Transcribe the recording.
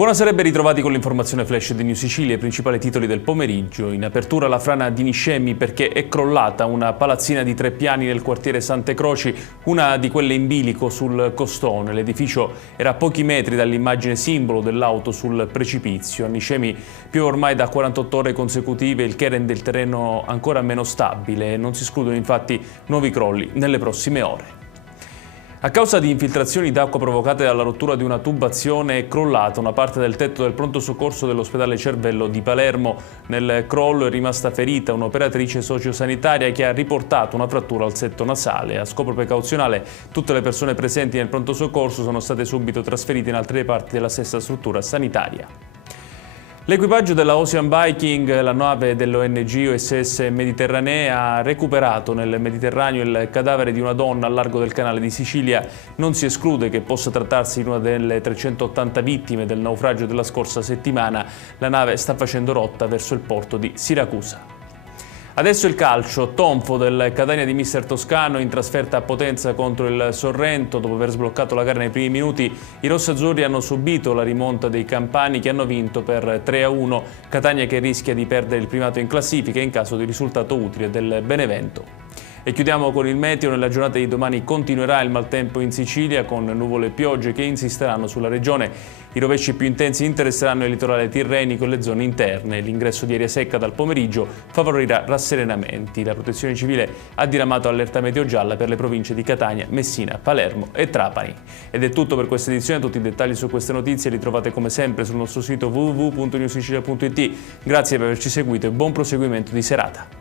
Buonasera e ben ritrovati con l'informazione flash di New Sicilia, i principali titoli del pomeriggio. In apertura la frana di Niscemi perché è crollata una palazzina di 3 piani nel quartiere Sante Croci, una di quelle in bilico sul costone. L'edificio era a pochi metri dall'immagine simbolo dell'auto sul precipizio. A Niscemi piove ormai da 48 ore consecutive, il che rende il terreno ancora meno stabile. Non si escludono infatti nuovi crolli nelle prossime ore. A causa di infiltrazioni d'acqua provocate dalla rottura di una tubazione è crollata una parte del tetto del pronto soccorso dell'ospedale Cervello di Palermo. Nel crollo è rimasta ferita un'operatrice sociosanitaria che ha riportato una frattura al setto nasale. A scopo precauzionale tutte le persone presenti nel pronto soccorso sono state subito trasferite in altre parti della stessa struttura sanitaria. L'equipaggio della Ocean Viking, la nave dell'ONG OSS Mediterranea, ha recuperato nel Mediterraneo il cadavere di una donna al largo del canale di Sicilia. Non si esclude che possa trattarsi di una delle 380 vittime del naufragio della scorsa settimana. La nave sta facendo rotta verso il porto di Siracusa. Adesso il calcio, tonfo del Catania di mister Toscano in trasferta a Potenza contro il Sorrento. Dopo aver sbloccato la gara nei primi minuti, i rossazzurri hanno subito la rimonta dei campani che hanno vinto per 3-1. Catania che rischia di perdere il primato in classifica in caso di risultato utile del Benevento. E chiudiamo con il meteo. Nella giornata di domani continuerà il maltempo in Sicilia con nuvole e piogge che insisteranno sulla regione. I rovesci più intensi interesseranno il litorale tirrenico e le zone interne. L'ingresso di aria secca dal pomeriggio favorirà rasserenamenti. La Protezione Civile ha diramato allerta meteo gialla per le province di Catania, Messina, Palermo e Trapani. Ed è tutto per questa edizione. Tutti i dettagli su queste notizie li trovate come sempre sul nostro sito www.newsicilia.it. Grazie per averci seguito e buon proseguimento di serata.